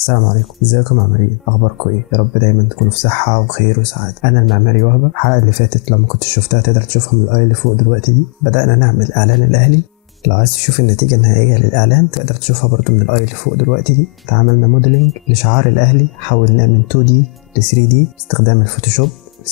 السلام عليكم، ازيكم يا معماريين؟ اخباركم ايه؟ يا رب دايما تكونوا في صحه وخير وسعاده. انا المعماري وهبه. الحلقه اللي فاتت لو ما كنتش شفتها تقدر تشوفها من الاي اللي فوق دلوقتي دي. بدانا نعمل اعلان الاهلي. لو عايز تشوف النتيجه النهائيه للاعلان تقدر تشوفها برضو من الاي اللي فوق دلوقتي دي. عملنا موديلنج لشعار الاهلي، حولناه من 2D ل 3D باستخدام الفوتوشوب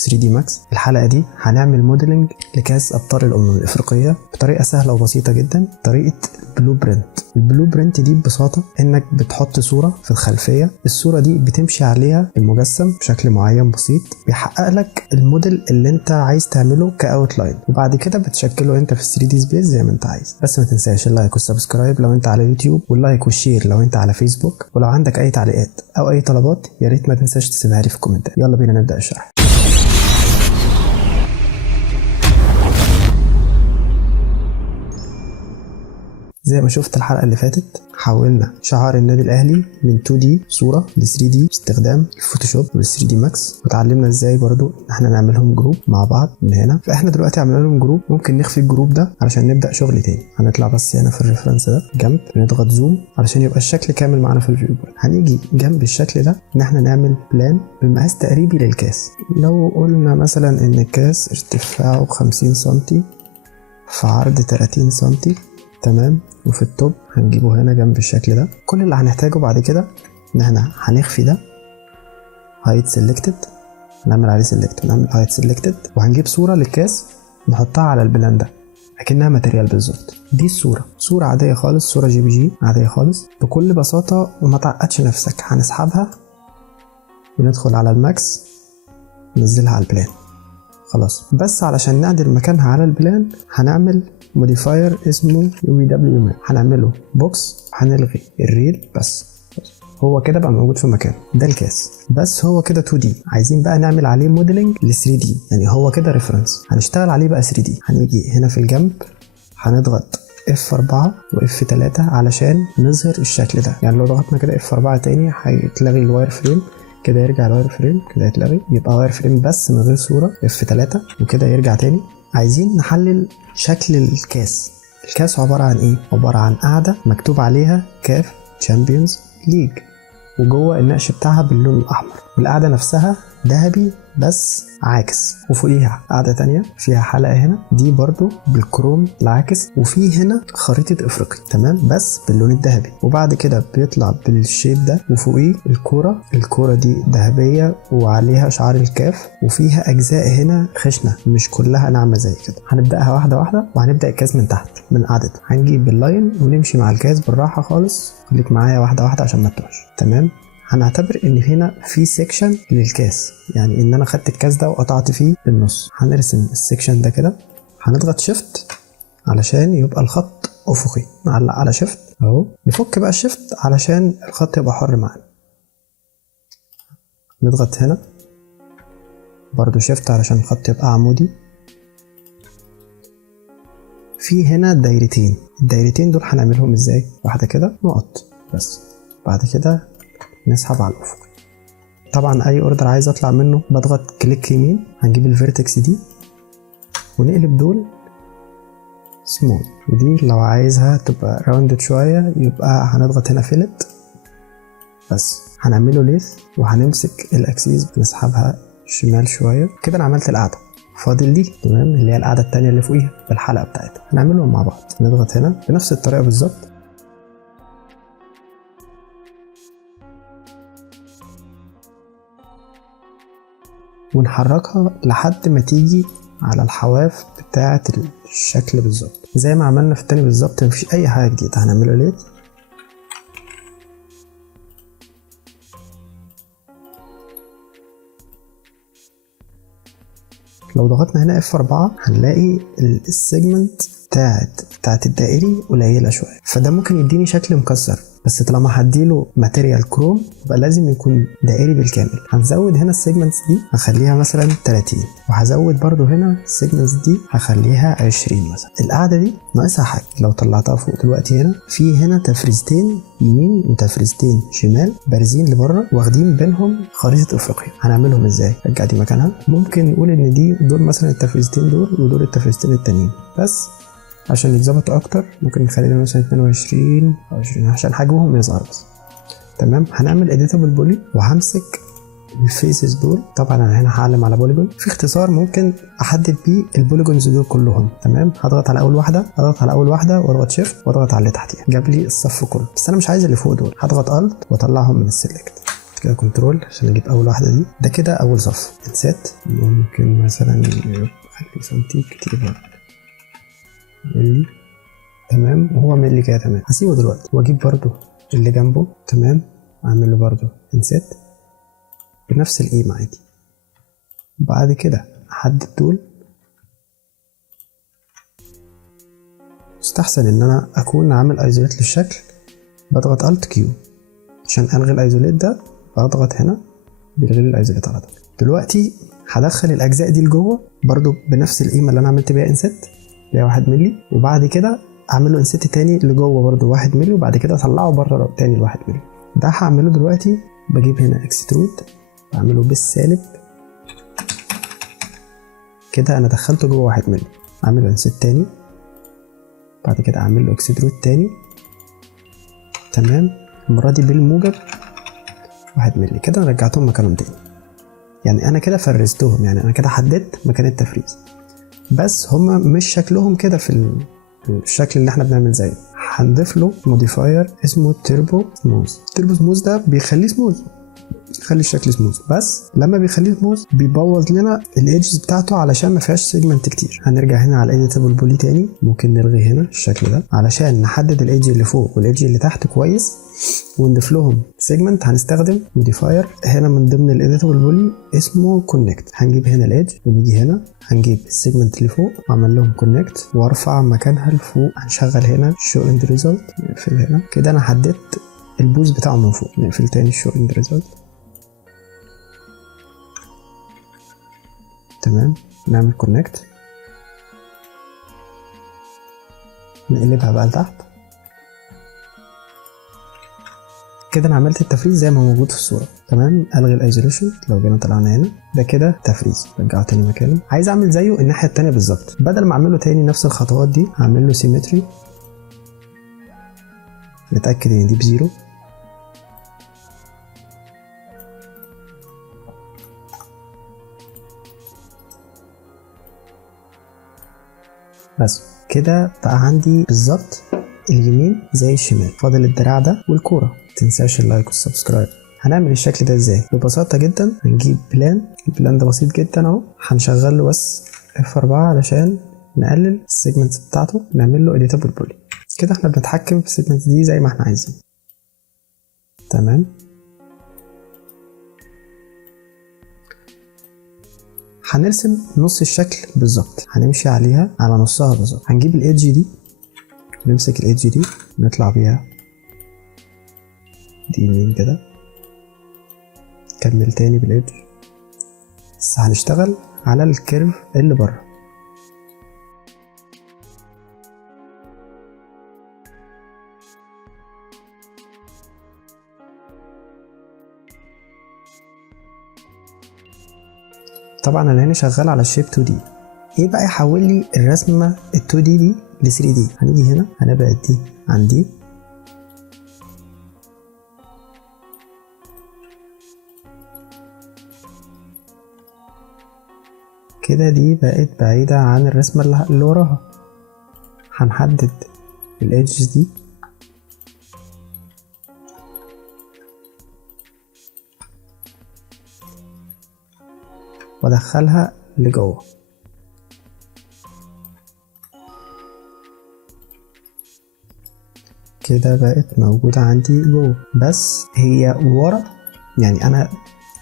3D ماكس. الحلقه دي هنعمل موديلنج لكاس ابطال الامم الافريقيه بطريقه سهله وبسيطه جدا، طريقه البلو برنت. البلو برنت دي ببساطه انك بتحط صوره في الخلفيه، الصوره دي بتمشي عليها المجسم بشكل معين بسيط بيحقق لك الموديل اللي انت عايز تعمله كاوت لاين، وبعد كده بتشكله انت في 3D سبيس زي ما انت عايز. بس ما تنساش اللايك والسبسكرايب لو انت على يوتيوب، واللايك والشير لو انت على فيسبوك، ولو عندك اي تعليقات او اي طلبات يا ريت ما تنساش تسيبها لي في الكومنتات. يلا بينا نبدا الشرح. زي ما شفت الحلقة اللي فاتت حولنا شعار النادي الأهلي من 2D صورة ل 3D باستخدام الفوتوشوب وال 3D ماكس، وتعلمنا ازاي برضو ان احنا نعملهم جروب مع بعض من هنا. فاحنا دلوقتي عملنا لهم جروب، ممكن نخفي الجروب ده علشان نبدأ شغل تاني. هنطلع بس هنا في الريفرنس ده جنب، نضغط زوم علشان يبقى الشكل كامل معانا في الفيو بورد. هنيجي جنب الشكل ده ان احنا نعمل بلان بمقاس تقريبي للكاس. لو قلنا مثلا ان الكاس ارتفاعه 50 سنتي في عرض 30 سنتي، تمام، وفي التوب هنجيبه هنا جنب الشكل ده. كل اللي هنحتاجه بعد كده ان احنا هنخفي ده هايت سيلكتد، نعمل عليه سيلكت ونعمل هايت سيلكتد، وهنجيب صوره للكاس نحطها على البلان ده اكنها ماتيريال بالظبط. دي الصوره، صوره عاديه خالص، صوره جي بي جي عاديه خالص بكل بساطه، وما تعقدش نفسك. هنسحبها وندخل على الماكس ننزلها على البلان خلاص. بس علشان نعدل مكانها على البلان هنعمل موديفاير اسمه UW، هنعمله بوكس وهنلغي الريل بس هو كده بقى موجود في مكانه. ده الكاس، بس هو كده 2D. عايزين بقى نعمل عليه موديلنج ل 3D، يعني هو كده ريفرنس، هنشتغل عليه بقى 3D. هنيجي هنا في الجنب هنضغط F4 و F3 علشان نظهر الشكل ده. يعني لو ضغطنا كده F4 تاني هيتلغي الواير فريم، كده يرجع الواير فريم، كده يتلغي، يبقى واير فريم بس من غير صورة. F3 وكده يرجع تاني. عايزين نحلل شكل الكاس. الكاس عبارة عن ايه؟ عبارة عن قاعدة مكتوب عليها كاف تشامبيونز ليج، وجوه النقش بتاعها باللون الأحمر، والقاعدة نفسها ذهبي بس عاكس، وفوقيها قاعدة تانية فيها حلقة هنا دي برضو بالكروم العاكس، وفي هنا خريطة افريقيا تمام بس باللون الذهبي. وبعد كده بيطلع بالشيب ده، وفوقيه الكورة دي ذهبية وعليها شعار الكاف، وفيها اجزاء هنا خشنة مش كلها ناعمة زي كده. هنبدأها واحدة واحدة، وهنبدأ الكاس من تحت من قاعدته. هنجيب اللاين ونمشي مع الكاس بالراحة خالص، خليك معايا واحدة واحدة عشان ما تروحش. تمام، هنعتبر ان هنا في سيكشن للكاس، يعني ان انا خدت الكاس ده وقطعت فيه بالنص. هنرسم السيكشن ده كده، هنضغط شيفت علشان يبقى الخط افقي، نعلق على شيفت اهو، نفك بقى الشيفت علشان الخط يبقى حر معانا. نضغط هنا برضو شيفت علشان الخط يبقى عمودي. في هنا دايرتين، الدايرتين دول هنعملهم ازاي؟ واحدة كده نقط بس، بعد كده نسحب على الافق. طبعا اي اوردر عايز اطلع منه بضغط كليك يمين، هنجيب الفيرتكس دي ونقلب دول سمول، ودي لو عايزها تبقى راوندد شويه يبقى هنضغط هنا فيلت بس. هنعمله ليث وهنمسك الاكسيس نسحبها شمال شويه كده. انا عملت القاعده، فاضل دي تمام اللي هي القاعده التانيه اللي فوقيها بالحلقه بتاعتها، هنعملهم مع بعض. نضغط هنا بنفس الطريقه بالظبط، ونحركها لحد ما تيجي على الحواف بتاعة الشكل بالظبط زي ما عملنا في التاني بالظبط، مفيش اي حاجة جديدة. هنعمله ليه؟ لو ضغطنا هنا F4 هنلاقي السيجمنت بتاعت الدائري قليلة شوية، فده ممكن يديني شكل مكسر. بس طالما هديله ماتيريال كروم يبقى لازم يكون دائري بالكامل. هنزود هنا السيجمنتس دي هخليها مثلا 30، وهزود برضو هنا السيجمنتس دي هخليها 20 مثلا. القاعدة دي ناقصها حاجة، لو طلعتها فوق دلوقتي هنا في هنا تفريزتين يمين وتفريزتين شمال بارزين لبره، واخدين بينهم خريطة افريقيا. هنعملهم ازاي؟ رجع دي مكانها. ممكن نقول ان دول مثلا التفريزتين دول، ودول التفريزتين التانيين، بس عشان يتظبطوا اكتر ممكن نخليهم مثلا 22 او 20 عشان حجمهم يظهر بس. تمام. هنعمل اديتابل بولي وهمسك الفيسز دول. طبعا انا هنا هعلم على بوليجون. في اختصار ممكن احدد بيه البوليجونز دول كلهم. تمام. هضغط على اول واحده، واضغط شيفت واضغط على اللي تحتيها، جاب لي الصف كله. بس انا مش عايز اللي فوق دول، هضغط الت واطلعهم من السيلكت كده، كنترول عشان اجيب اول واحده دي. ده كده اول صف. انسات ممكن مثلا خلي سنتي كتير برضه ملي. تمام. وهو ملي كده تمام. هسيبه دلوقتي واجيب برضه اللي جنبه. تمام. اعمل له برضه انسات بنفس القيمة عادي. بعد كده احدد دول. يستحسن ان انا اكون عامل ايزوليت للشكل. بضغط الت كيو عشان الغي الايزوليت ده، بضغط هنا بيلغي لي الايزوليت على طول. دلوقتي هدخل الاجزاء دي لجوه برضو بنفس القيمة اللي انا عملت بيها انسيت اللي هي 1 مللي، وبعد كده اعمل له انسيت تاني لجوه برضو 1 مللي، وبعد كده اطلعه بره تاني ل 1 مللي. ده هعمله دلوقتي. بجيب هنا اكسترود بعمله بالسالب كده، انا دخلته جوه 1 مللي. اعمل له انسيت تاني، بعد كده اعمل له اكسترود تاني. تمام. المره دي بالموجب 1 مللي كده، انا رجعتهم مكانهم تاني. يعني انا كده فرزتهم، يعني انا كده حددت مكان التفريز، بس هما مش شكلهم كده في الشكل اللي احنا بنعمل زيه. هنضيف له موديفاير اسمه تيربو سموث. تيربو سموث ده بيخليه سموث، يخلي الشكل سموث، بس لما بيخليه سموث بيبوظ لنا الايدجز بتاعته علشان ما فيهاش سيجمنت كتير. هنرجع هنا على الايديتابل بولي تاني. ممكن نلغي هنا الشكل ده علشان نحدد الايدج اللي فوق والايدج اللي تحت كويس ونضيف لهم سيجمنت. هنستخدم موديفاير هنا من ضمن الايديتابل بولي اسمه كونكت. هنجيب هنا الايدج ونيجي هنا هنجيب السيجمنت اللي فوق واعمل لهم كونكت وارفع مكانها لفوق. هنشغل هنا شو اند ريزلت، نقفل هنا كده. انا حددت البوز بتاعه من فوق. نقفل تاني شو اند ريزلت. تمام. نعمل كونكت، نقلبها بقى لتحت كده. انا عملت التفريز زي ما موجود في الصوره. تمام. الغي الايزوليشن. لو جينا طلعنا هنا ده كده تفريز، رجعه تاني مكانه. عايز اعمل زيه الناحيه التانيه بالظبط. بدل ما اعمله تاني نفس الخطوات دي هعمل له سيمتري، نتاكد ان دي بزيرو. بس كده بقى عندي بالظبط اليمين زي الشمال. فاضل الدراع ده والكوره. متنساش اللايك والسبسكرايب. هنعمل الشكل ده ازاي؟ ببساطه جدا هنجيب البلان ده بسيط جدا اهو. هنشغل له بس F4 علشان نقلل السيجمنتس بتاعته، نعمل له اديتابل بولي كده. احنا بنتحكم في السيجمنتس دي زي ما احنا عايزين. تمام. هنرسم نص الشكل بالظبط، هنمشي عليها على نصها بالظبط. هنجيب الايدج دي، نمسك الايدج دي نطلع بيها دي يمين كده، كمل تاني بالايدج. بس هنشتغل على الكيرف اللي بره. طبعا انا هنا شغال على الشيب 2 دي. ايه بقى يحول لي الرسمه ال 2 دي ل 3 دي؟ هنيجي هنا هنبعد دي عن دي كده، دي بقت بعيده عن الرسمه اللي وراها. هنحدد الايدجز دي وادخلها لجوه كده، بقت موجودة عندي جوه. بس هي ورا، يعني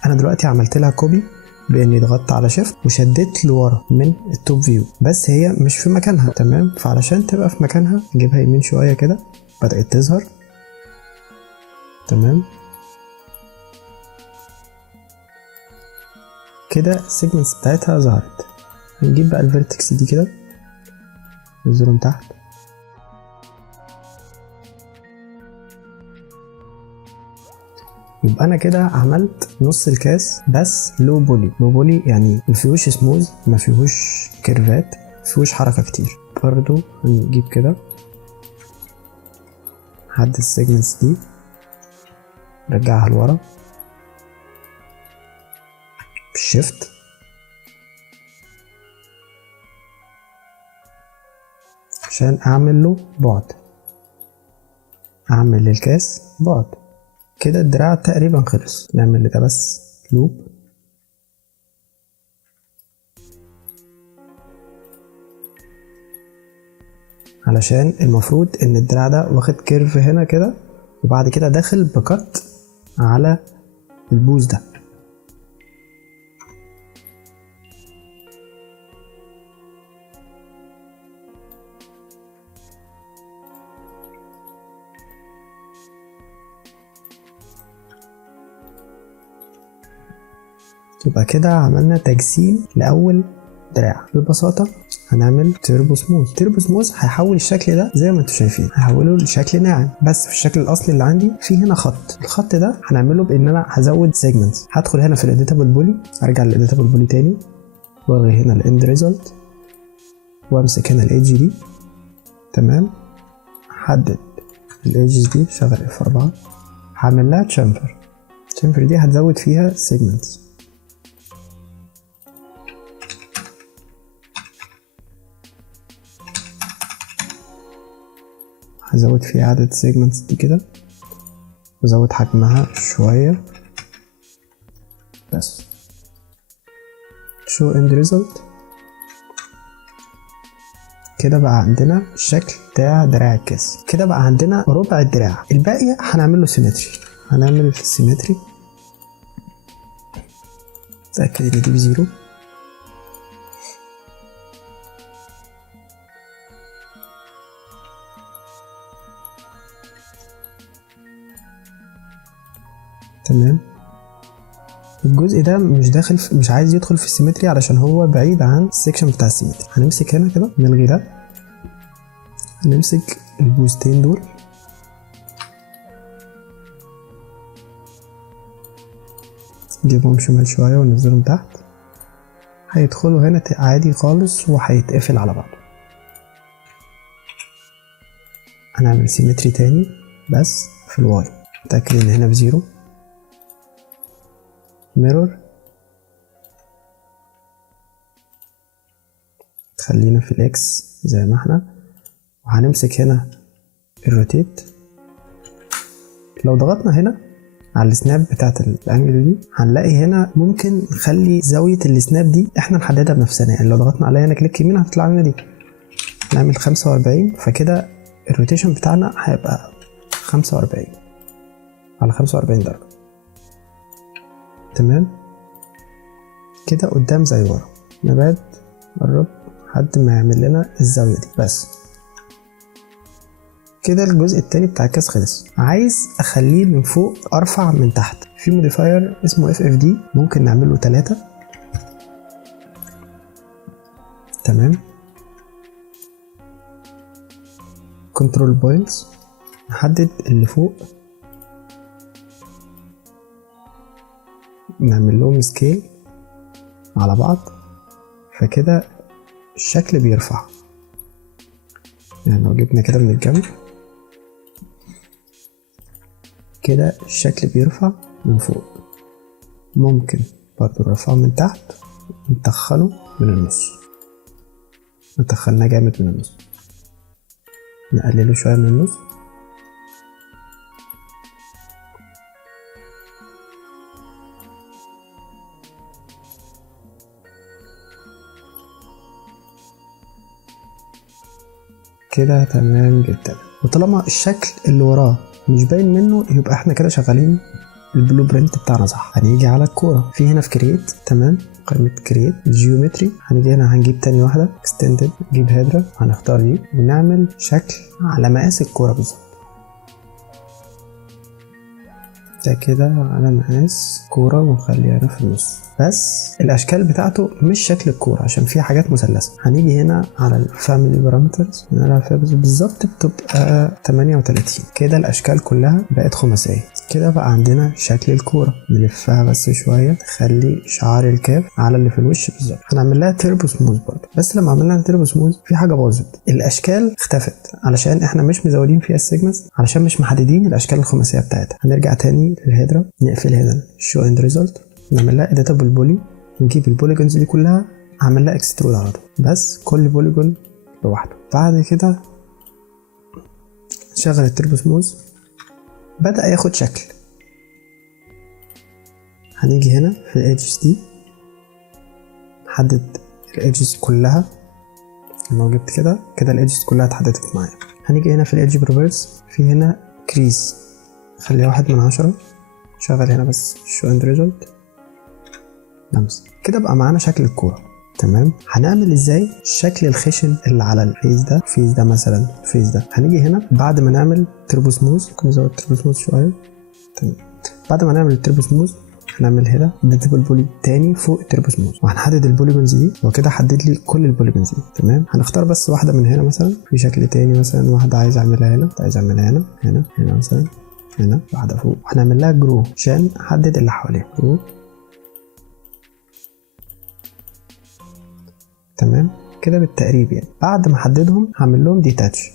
انا دلوقتي عملت لها كوبي باني ضغطت على شيفت وشديت لورا من التوب فيو، بس هي مش في مكانها. تمام. فعلشان تبقى في مكانها نجيبها يمين شوية كده، بدأت تظهر. تمام كده السيجمنتس بتاعتها ظهرت. نجيب بقى الفيرتكس دي كده ننزلهم تحت. يبقى انا كده عملت نص الكاس بس لو بولي. لو بولي يعني مفيهوش سموز، مفيهوش كيرفات، مفيهوش حركة كتير. برضو هنجيب كده حد السيجمنتس دي نرجعها لورا بالشيفت، عشان اعمل له بعد، اعمل للكاس بعد. كده الدراع تقريبا خلص. نعمل لده بس لوب، علشان المفروض ان الدراع ده واخد كيرف هنا كده، وبعد كده داخل بكت على البوز ده. يبقى كده عملنا تجسيم لأول دراع. ببساطة هنعمل تيربو سموث. تيربو سموث هيحول الشكل ده زي ما انتم شايفين، هحوله لشكل ناعم، بس في الشكل الاصلي اللي عندي في هنا خط. الخط ده هنعمله بان انا هزود سيجمنتس. هدخل هنا في الاديتابل بولي، ارجع للاديتابل بولي تاني، والغي هنا الاند ريزلت، وامسك هنا الايدج دي. تمام، حدد الايدجز دي، شغل F4، هعمل لها تشامفر. التشامفر دي هتزود فيها سيجمنتس. هزود فيها عدد سيجمنتس دي كده، وزود حجمها شوية بس. show end result. كده بقى عندنا الشكل بتاع دراع الكاس. كده بقى عندنا ربع الدراع. الباقي هنعمل له سيمتري. هنعمل سيمتري، اتأكد ان دي بزيرو. تمام، الجزء ده مش داخل مش عايز يدخل في السيمتري علشان هو بعيد عن السكشن بتاع السيمتري. هنمسك هنا كده، نلغي ده، هنمسك البوزتين دول، نجيبهم شمال شوية وننزلهم تحت. هيدخلوا هنا عادي خالص وهيتقفل على بعض. هنعمل سيمتري تاني بس في الواي، نتأكد ان هنا بزيرو. ميرور، خلينا في الاكس زي ما احنا، وهنمسك هنا الروتيت. لو ضغطنا هنا على السناب بتاعت الانجل دي، هنلاقي هنا ممكن نخلي زاوية السناب دي احنا نحددها بنفسنا. يعني لو ضغطنا عليها هنا كليك يمين هتطلع لنا دي، نعمل 45، فكده الروتيشن بتاعنا هيبقى 45 على 45 درجة. تمام، كده قدام زي ورا. نبعد قرب لحد ما يعمل لنا الزاوية دي بس. كده الجزء التاني بتاع الكاس خلص. عايز اخليه من فوق ارفع من تحت، في موديفاير اسمه FFD، ممكن نعمله 3. تمام، كنترول بوينتس، نحدد اللي فوق، نعمل لهم سكيل على بعض، فكده الشكل بيرفع. يعني لو جبنا كده من الجنب كده الشكل بيرفع من فوق. ممكن برضو نرفعه من تحت، نتخنه من النص، نتخناه جامد من النص، نقلله شوية من النص. كده تمام جدا. وطالما الشكل اللي وراه مش باين منه، يبقى احنا كده شغالين البلو برنت بتاعنا صح. هنيجي على الكوره، في هنا في كرييت، تمام، قائمه كرييت الجيومتري، هنيجي هنا هنجيب تاني واحده اكستندد، نجيب هيدرا، هنختار دي ونعمل شكل على مقاس الكوره بالظبط. ده كده على مقاس كوره، ونخليها هنا في النص. بس الاشكال بتاعته مش شكل الكوره عشان فيها حاجات مثلثه. هنيجي هنا على الفاميلي بارامترز، نلعب فيها بالظبط، بتبقى 38. كده الاشكال كلها بقت خماسيه. كده بقى عندنا شكل الكورة. نلفها بس شوية، نخلي شعار الكاف على اللي في الوش بالظبط. هنعمل لها تيربو سموث برضه، بس لما عملنا تيربو سموث في حاجة باظت، الأشكال اختفت علشان احنا مش مزودين فيها السيجمنتس، علشان مش محددين الأشكال الخماسية بتاعتها. هنرجع تاني للهيدرا، نقفل هنا شو اند ريزلت، نعمل لها اديتابل بولي، نجيب البوليجونز دي كلها اعمل لها اكسترود على طول، بس كل بوليجون لوحده. بعد كده نشغل التيربو سموث، بدأ ياخد شكل. هنيجي هنا في الإيدجز دي، نحدد الإيدجز كلها. لو جبت كده الإيدجز كلها اتحددت معايا. هنيجي هنا في الإيدج بروبرتيز، في هنا كريز خليها 1/10. شغل هنا بس شو اند ريزلت، لمس كده بقى معانا شكل الكورة. تمام. هنعمل ازاي شكل الخشن اللي على الفيس ده، الفيس ده مثلا، الفيس ده. هنيجي هنا بعد ما نعمل تربو سموث، ممكن نزود تربو سموث شويه. تمام. بعد ما نعمل التربو سموث هنعمل هنا اديتابل بولي تاني فوق التربو سموث، وهنحدد البوليجونز دي، وكده حدد لي كل البوليجونز دي. تمام. هنختار بس واحده من هنا، مثلا في شكل تاني، مثلا واحده عايز اعملها هنا، عايز اعملها هنا مثلا، هنا واحده فوق. هنعمل لها جرو عشان احدد اللي حواليها. جرو. تمام كده بالتقريب يعني. بعد ما احددهم هعمل لهم ديتاتش.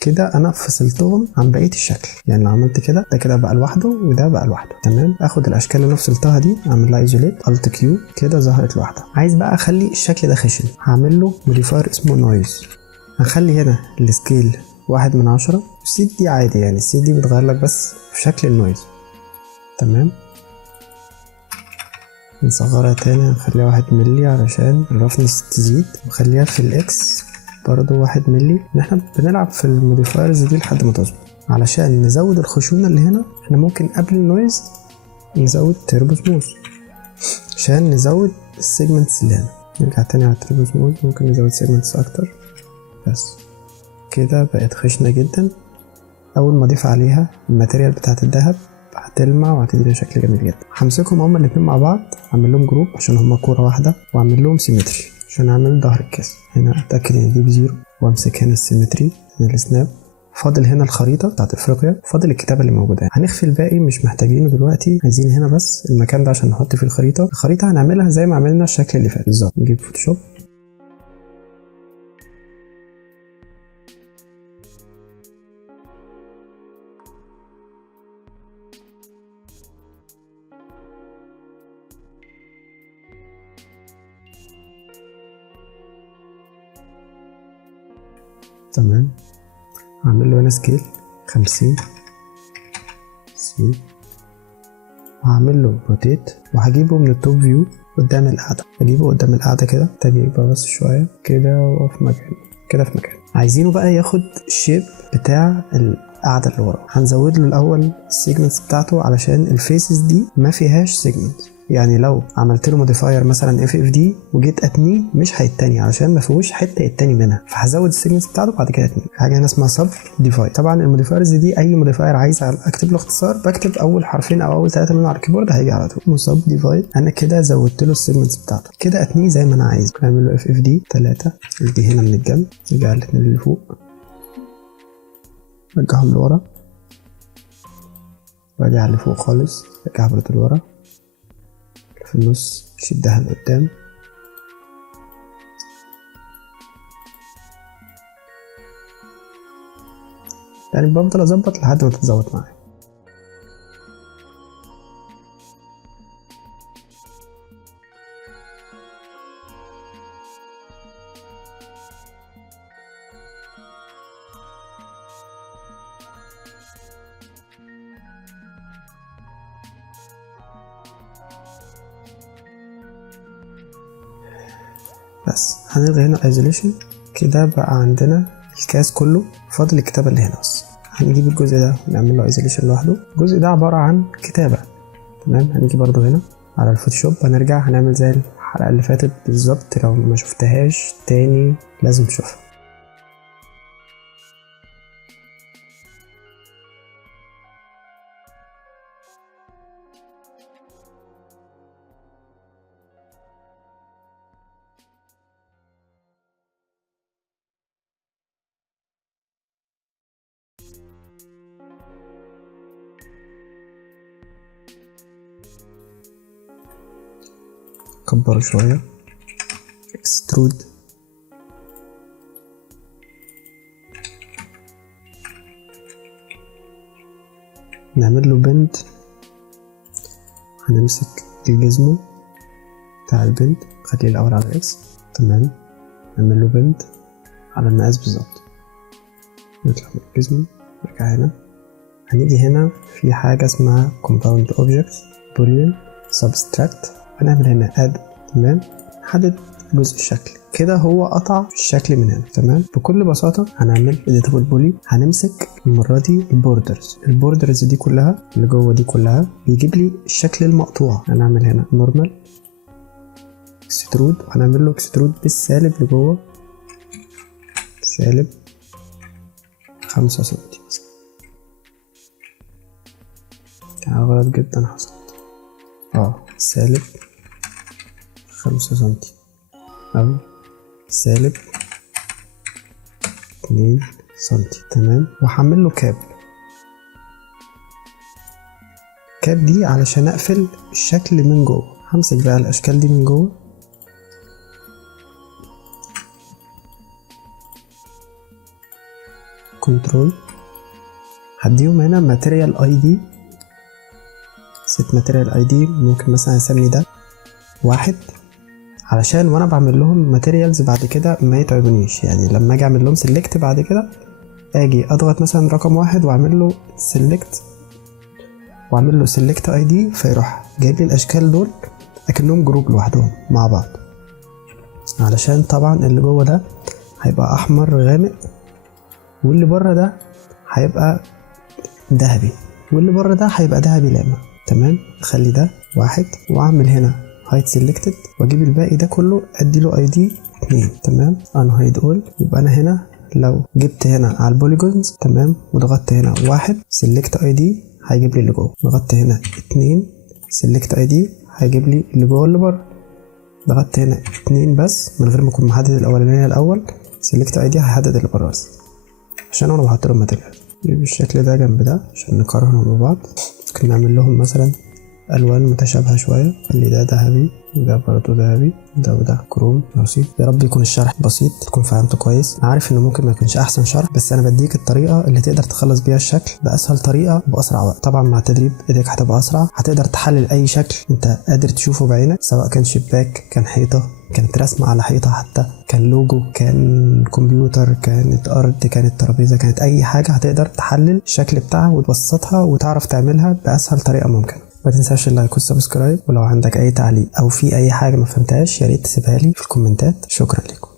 كده انا فصلتهم عن بقيه الشكل، يعني لو عملت كده ده كده بقى لوحده وده بقى لوحده. تمام. اخد الاشكال اللي انا فصلتها دي اعمل لها ايزوليت، الت كيو، كده ظهرت لوحدها. عايز بقى اخلي الشكل ده خشن، هعمل له موديفاير اسمه نويز. هخلي هنا السكيل 1/10. السيت دي عادي يعني، السيت دي بتغير لك بس في شكل النويز. تمام. نصغرها تاني، هنخليها 1 ملي علشان الرفنس تزيد، وخليها في الاكس برضو 1 ملي. احنا بنلعب في الموديفايرز دي لحد ما تظبط. علشان نزود الخشونة اللي هنا احنا ممكن قبل النويز نزود تيربو سموث عشان نزود السيجمنتس اللي هنا. نرجع تاني على التيربو سموث، ممكن نزود سيجمنتس اكتر. بس كده بقت خشنة جدا. اول ما اضيف عليها الماتيريال بتاعت الدهب هتلمع وهتدينا شكل جميل جدا. همسكهم هما الاتنين مع بعض، اعمل لهم جروب عشان هما كورة واحدة، واعمل لهم سيمتري عشان اعمل ظهر الكاس. هنا اتاكد ان اجيب 0، وامسك هنا السيمتري، هنا السناب. فاضل هنا الخريطة بتاعت افريقيا، فاضل الكتابة اللي موجودة هنا. هنخفي الباقي مش محتاجينه دلوقتي، عايزين هنا بس المكان ده عشان نحط فيه الخريطة. الخريطة هنعملها زي ما عملنا الشكل اللي فات بالظبط. نجيب فوتوشوب، تمام. هعمل له هنا سكيل 50 وهعمل له روتيت، وهجيبه من التوب فيو قدام القاعدة. هجيبه قدام القاعدة كده، تاني يبقى بس شوية كده وفي مكانه كده في مكانه. عايزينه بقى ياخد الشيب بتاع القاعدة اللي ورا. هنزود له الأول السيجمنتس بتاعته علشان الفيسز دي ما فيهاش سيجمنت. يعني لو عملت له موديفاير مثلا اف اف دي وجيت اتني مش هيتني علشان ما فيهوش حته يتني منها، فهزود السيجمنتس بتاعته بعد كده اتني. حاجه هنا اسمها سب ديفاير. طبعا الموديفايرز دي اي موديفاير عايز اكتب له اختصار بكتب اول حرفين او اول 3 منهم على الكيبورد هيجي على طول. سب ديفاير. انا كده زودت له السيجمنتس بتاعته، كده اتني زي ما انا عايز. نعمل له اف اف دي 3، دي هنا من الجنب، نرجع الاثنين اللي فوق رجعهم لورا، وارجع اللي فوق خالص رجع برضه لورا، في النص شدها لقدام. يعني بفضل اظبط لحد ما تتظبط معايا. بس هنلغي هنا الايزوليشن. كده بقى عندنا الكاس كله، فاضل الكتابة اللي هنا بس. هنجيب الجزء ده ونعمل له ايزوليشن لوحده. الجزء ده عبارة عن كتابة. تمام. هنيجي برضو هنا على الفوتوشوب، هنرجع هنعمل زي الحلقة اللي فاتت بالظبط. لو ما شفتهاش تاني لازم تشوفها. كبره شوية، اكسترود، نعمل له بند. هنمسك الجزمة بتاع البند، خليه الأول على اكس، تمام. نعمل له بند على المقاس بالظبط، نطلع من الجزمة، نرجع هنا. هنيجي هنا في حاجة اسمها compound objects boolean subtract، هنعمل هنا add، تمام. نحدد جزء الشكل كده، هو قطع الشكل من هنا، تمام. بكل بساطة هنعمل editable boolean. هنمسك المرة دي البوردرز دي كلها اللي جوه دي كلها، بيجيب لي الشكل المقطوع. هنعمل هنا normal extrude، هنعمل له extrude بالسالب لجوه، سالب 5 سنتي. غلط جدا حصلت، سالب 5 سنتي أو سالب 2 سنتي، تمام. وهعمل له كاب دي علشان اقفل الشكل من جوه. همسك بقى الاشكال دي من جوه، كنترول، هديهم هنا ماتيريال اي دي، set material ID. ممكن مثلا اسمي ده 1 علشان وانا بعمل لهم ماتيريالز بعد كده ما يتعبونيش. يعني لما اجي اعمل لهم سيلكت بعد كده، اجي اضغط مثلا رقم 1 واعمل له سيلكت، واعمل له سيلكت ID، فيروح جايب لي الاشكال دول اكنهم جروب لوحدهم مع بعض. علشان طبعا اللي جوه ده هيبقى احمر غامق، واللي بره ده هيبقى ذهبي، واللي بره ده هيبقى ذهبي لامع، تمام. اخلي ده 1 واعمل هنا هايد سيلكتد، واجيب الباقي ده كله اديله ID 2، تمام. انا هايد اول، يبقى انا هنا لو جبت هنا على البوليجونز، تمام، وضغطت هنا 1 سيلكت ID هيجيب لي اللي جوه، ضغطت هنا 2 سيلكت ID هيجيب لي اللي جوه واللي بره، ضغطت هنا 2 بس من غير ما اكون محدد الاولانيه الاول، سيلكت ID هيحدد اللي بره بس، عشان انا بحط لهم ماتيريال بالشكل ده جنب ده عشان نقارنهم ببعض. ممكن نعمل لهم مثلا الوان متشابهه شويه، خلي ده ذهبي وده برضه ذهبي، ده وده كروم بسيط. يا رب يكون الشرح بسيط، تكون فهمته كويس. عارف انه ممكن ما يكونش احسن شرح، بس انا بديك الطريقه اللي تقدر تخلص بيها الشكل باسهل طريقه وباسرع وقت. طبعا مع التدريب ايديك هتبقى اسرع، هتقدر تحلل اي شكل انت قادر تشوفه بعينك، سواء كان شباك، كان حيطه، كانت رسمه على حيطه، حتى كان لوجو، كان كمبيوتر، كانت ارض، كانت ترابيزه، كانت اي حاجه هتقدر تحلل الشكل بتاعها وتبسطها وتعرف تعملها باسهل طريقه ممكن. ما تنساش اللايك والسبسكرايب، ولو عندك اي تعليق او في اي حاجه ما فهمتهاش يا ريت تسيبها لي في الكومنتات. شكرا لكم.